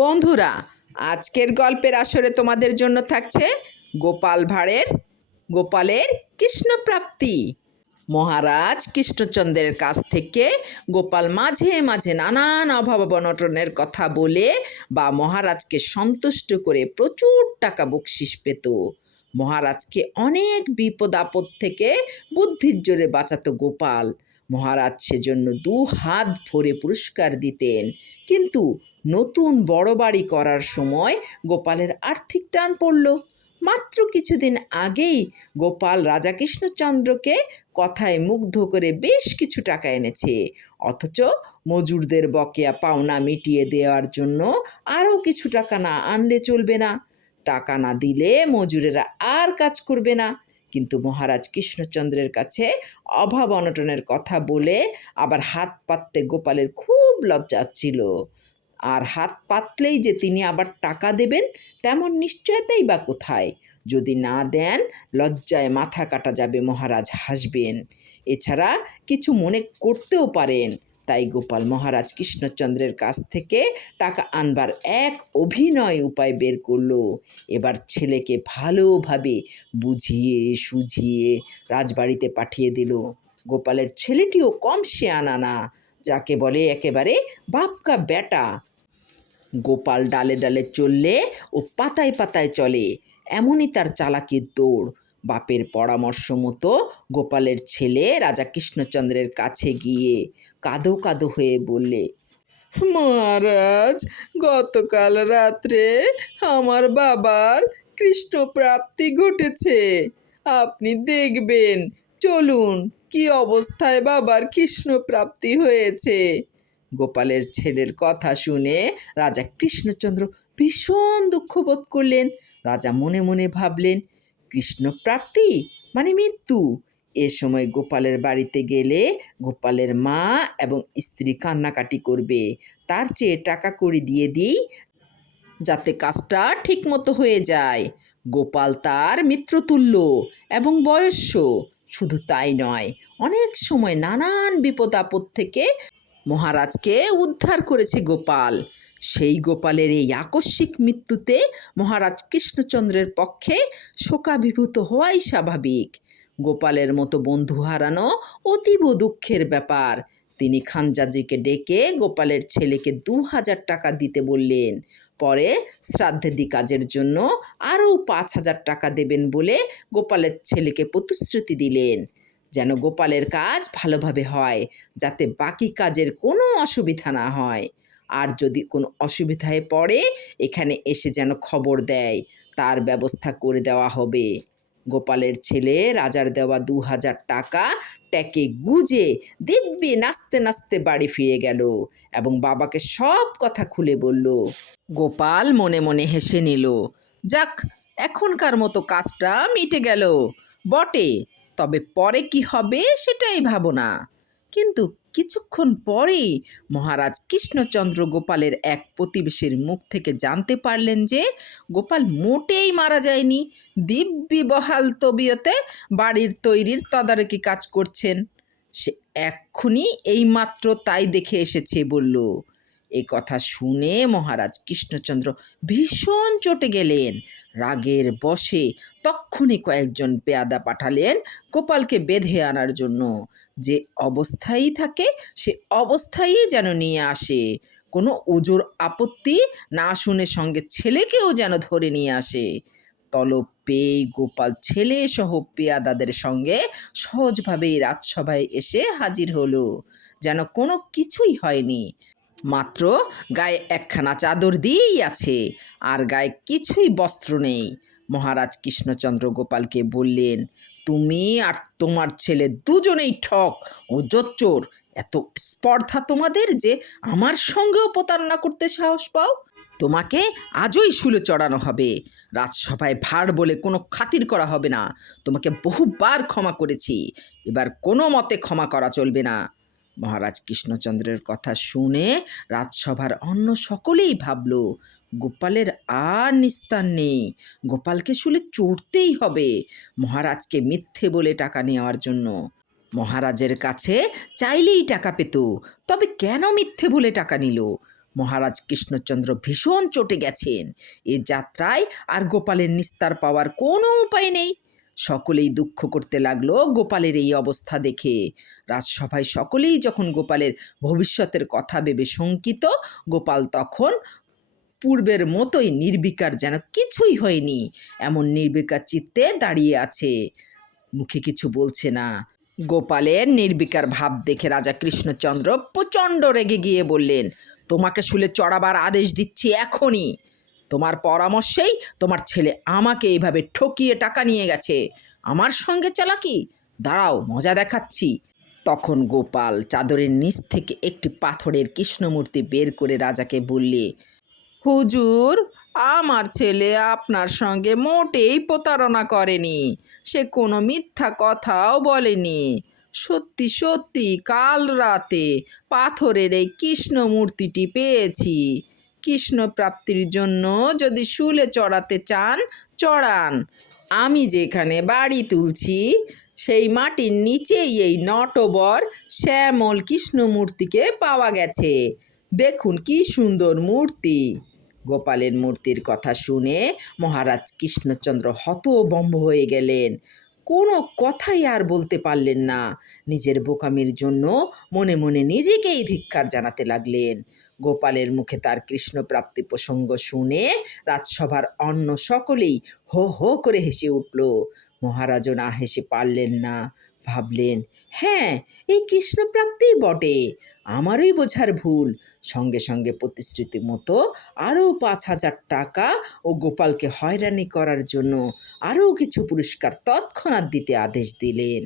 বন্ধুরা, আজকের গল্পের আসরে তোমাদের জন্য থাকছে গোপাল ভাঁড়ের গোপালের কৃষ্ণপ্রাপ্তি। মহারাজ কৃষ্ণচন্দ্রের কাছ থেকে গোপাল মাঝে মাঝে নানান অভাব অনটনের কথা বলে বা মহারাজকে সন্তুষ্ট করে প্রচুর টাকা বকশিশ পেত। মহারাজকে অনেক বিপদ আপদ থেকে বুদ্ধির জোরে বাঁচাতো গোপাল। মহারাজ সেজন্য 2 হাত ভরে পুরস্কার দিতেন। কিন্তু নতুন বড় বাড়ি করার সময় গোপালের আর্থিক টান পড়ল। মাত্র কিছুদিন আগেই গোপাল রাজা কৃষ্ণচন্দ্রকে কথায় মুগ্ধ করে বেশ কিছু টাকা এনেছে, অথচ মজুরদের বকেয়া পাওনা মিটিয়ে দেওয়ার জন্য আরও কিছু টাকা না আনলে চলবে না। টাকা না দিলে মজুরেরা আর কাজ করবে না। কিন্তু মহারাজ কৃষ্ণচন্দ্রের কাছে অভাব অনটনের কথা বলে আবার হাত পাততে গোপালের খুব লজ্জা ছিল। আর হাত পাতলেই যে তিনি আবার টাকা দেবেন তেমন নিশ্চয়তাই বা কোথায়? যদি না দেন লজ্জায় মাথা কাটা যাবে, মহারাজ হাসবেন, এছাড়া কিছু মনে করতেও পারেন। তাই গোপাল মহারাজ কৃষ্ণচন্দ্রের কাছ থেকে টাকা আনবার এক অভিনয় উপায় বের করলো। এবার ছেলেকে ভালোভাবে বুঝিয়ে সুঝিয়ে রাজবাড়িতে পাঠিয়ে দিল। গোপালের ছেলেটিও কম শেয়ানা না, যাকে বলে একেবারে বাপকা বেটা। গোপাল ডালে ডালে চললে ও পাতায় পাতায় চলে, এমনই তার চালাকির দৌড়। বাপের পরামর্শ মতো গোপালের ছেলে রাজা কৃষ্ণচন্দ্রের কাছে গিয়ে কাঁদো কাঁদো হয়ে বললে, মহারাজ, গতকাল রাত্রে আমার বাবার কৃষ্ণপ্রাপ্তি ঘটেছে। আপনি দেখবেন, চলুন কি অবস্থায় বাবার কৃষ্ণপ্রাপ্তি হয়েছে। গোপালের ছেলের কথা শুনে রাজা কৃষ্ণচন্দ্র ভীষণ দুঃখ বোধ করলেন। রাজা মনে মনে ভাবলেন, কৃষ্ণপ্রাপ্তি মানে মৃত্যু। এ সময় গোপালের বাড়িতে গেলে গোপালের মা এবং স্ত্রী কান্নাকাটি করবে। তার চেয়ে টাকা কড়ি দিয়ে দিই, যাতে কাজটা ঠিকমতো হয়ে যায়। গোপাল তার মিত্রতুল্য এবং বয়স্য। শুধু তাই নয়, অনেক সময় নানান বিপদ আপদ থেকে মহারাজকে উদ্ধার করেছে গোপাল। সেই গোপালের এই আকস্মিক মৃত্যুতে মহারাজ কৃষ্ণচন্দ্রের পক্ষে শোকাভিভূত হওয়াই স্বাভাবিক। গোপালের মতো বন্ধু হারানো অতীব দুঃখের ব্যাপার। তিনি খানজাজিকে ডেকে গোপালের ছেলেকে 2,000 টাকা দিতে বললেন। পরে শ্রাদ্ধেদি কাজের জন্য আরও 5,000 টাকা দেবেন বলে গোপালের ছেলেকে প্রতিশ্রুতি দিলেন, যেন গোপালের কাজ ভালোভাবে হয়, যাতে বাকি কাজের কোনো অসুবিধা না হয়। আর যদি কোনো অসুবিধায় পড়ে এখানে এসে যেন খবর দেয়, তার ব্যবস্থা করে দেওয়া হবে। গোপালের ছেলে রাজার দেওয়া 2,000 টাকা ট্যাকে গুজে দিব্যি নাচতে নাচতে বাড়ি ফিরে গেল এবং বাবাকে সব কথা খুলে বলল। গোপাল মনে মনে হেসে নিল। যাক, এখনকার মতো কাজটা মিটে গেল বটে, তবে পরে কি হবে সেটাই ভাবো না। কিন্তু কিছুক্ষণ পরেই মহারাজ কৃষ্ণচন্দ্র গোপালের এক প্রতিবেশীর মুখ থেকে জানতে পারলেন যে গোপাল মোটেই মারা যায়নি, দিব্যি বহাল তবিয়তে বাড়ির তৈরির তদারকি কাজ করছেন। সে এক্ষুনি এইমাত্র তাই দেখে এসেছে বলল। এ কথা শুনে মহারাজ কৃষ্ণচন্দ্র ভীষণ চটে গেলেন। রাগের বশে তক্ষুনি কয়েকজন পেয়াদা পাঠালেন গোপালকে বেঁধে আনার জন্য। যে অবস্থায় থাকে সে অবস্থায় যেন নিয়ে আসে, কোনো ওজোর আপত্তি না শুনে সঙ্গে ছেলেকেও যেন ধরে নিয়ে আসে। তলব পেয়ে গোপাল ছেলে সহ পেয়াদাদের সঙ্গে সহজভাবেই রাজসভায় এসে হাজির হলো, যেন কোনো কিছুই হয়নি। মাত্র গায়ে একখানা চাদর দিয়েই আছে, আর গায়ে কিছুই বস্ত্র নেই। মহারাজ কৃষ্ণচন্দ্র গোপালকে বললেন, তুমি আর তোমার ছেলে দুজনেই ঠক ও জোচ্চোর। এত স্পর্ধা তোমাদের যে আমার সঙ্গেও প্রতারণা করতে সাহস পাও। তোমাকে আজই শুলে চড়ানো হবে। রাজসভায় ভাঁড় বলে কোনো খাতির করা হবে না। তোমাকে বহুবার ক্ষমা করেছি, এবার কোনো মতে ক্ষমা করা চলবে না। মহারাজ কৃষ্ণচন্দ্রের কথা শুনে রাজসভার অন্য সকলেই ভাবল, গোপালের আর নিস্তার নেই, গোপালকে শুলে চড়তেই হবে মহারাজকে মিথ্যে বলে টাকা নেওয়ার জন্য। মহারাজের কাছে চাইলেই টাকা পেত, তবে কেন মিথ্যে বলে টাকা নিল? মহারাজ কৃষ্ণচন্দ্র ভীষণ চটে গেছেন। এ যাত্রায় আর গোপালের নিস্তার পাওয়ার কোনো উপায় নেই। সকলেই দুঃখ করতে লাগলো গোপালের এই অবস্থা দেখে। রাজসভায় সকলেই যখন গোপালের ভবিষ্যতের কথা ভেবে শঙ্কিত, গোপাল তখন পূর্বের মতোই নির্বিকার, যেন কিছুই হয়নি এমন নির্বিকার চিত্তে দাঁড়িয়ে আছে, মুখে কিছু বলছে না। গোপালের নির্বিকার ভাব দেখে রাজা কৃষ্ণচন্দ্র প্রচণ্ড রেগে গিয়ে বললেন, তোমাকে শুলে চড়াবার আদেশ দিচ্ছি এখনই। তোমার পরামর্শেই তোমার ছেলে আমাকে এইভাবে ঠকিয়ে টাকা নিয়ে গেছে। আমার সঙ্গে চালাকি? দাঁড়াও, মজা দেখাচ্ছি। তখন গোপাল চাদরের নিচ থেকে একটি পাথরের কৃষ্ণমূর্তি বের করে রাজাকে বললে, হুজুর, আমার ছেলে আপনার সঙ্গে মোটেই প্রতারণা করেনি। সে কোনো মিথ্যা কথাও বলেনি। সত্যি সত্যি কাল রাতে পাথরের এই কৃষ্ণ মূর্তিটি পেয়েছি। কৃষ্ণ প্রাপ্তির জন্য যদি শুলে চড়াতে চান চড়ান। আমি যেখানে বাড়ি তুলছি সেই মাটির নিচেই এই নটবর শ্যামল কৃষ্ণ মূর্তিকে পাওয়া গেছে। দেখুন কি সুন্দর মূর্তি। গোপালের মূর্তির কথা শুনে মহারাজ কৃষ্ণচন্দ্র হতভম্ব হয়ে গেলেন। কোনো কথাই আর বলতে পারলেন না। নিজের বোকামির জন্য মনে মনে নিজেকেই ধিক্কার জানাতে লাগলেন। গোপালের মুখে তার কৃষ্ণ প্রাপ্তি প্রসঙ্গ শুনে রাজসভার অন্য সকলেই হো হো করে হেসে উঠল। মহারাজও না হেসে পারলেন না। ভাবলেন, হ্যাঁ, এই কৃষ্ণপ্রাপ্তিই বটে, আমারই বোঝার ভুল। সঙ্গে সঙ্গে প্রতিশ্রুতি মতো আরও 5,000 টাকা ও গোপালকে হয়রানি করার জন্য আরও কিছু পুরস্কার তৎক্ষণাৎ দিতে আদেশ দিলেন।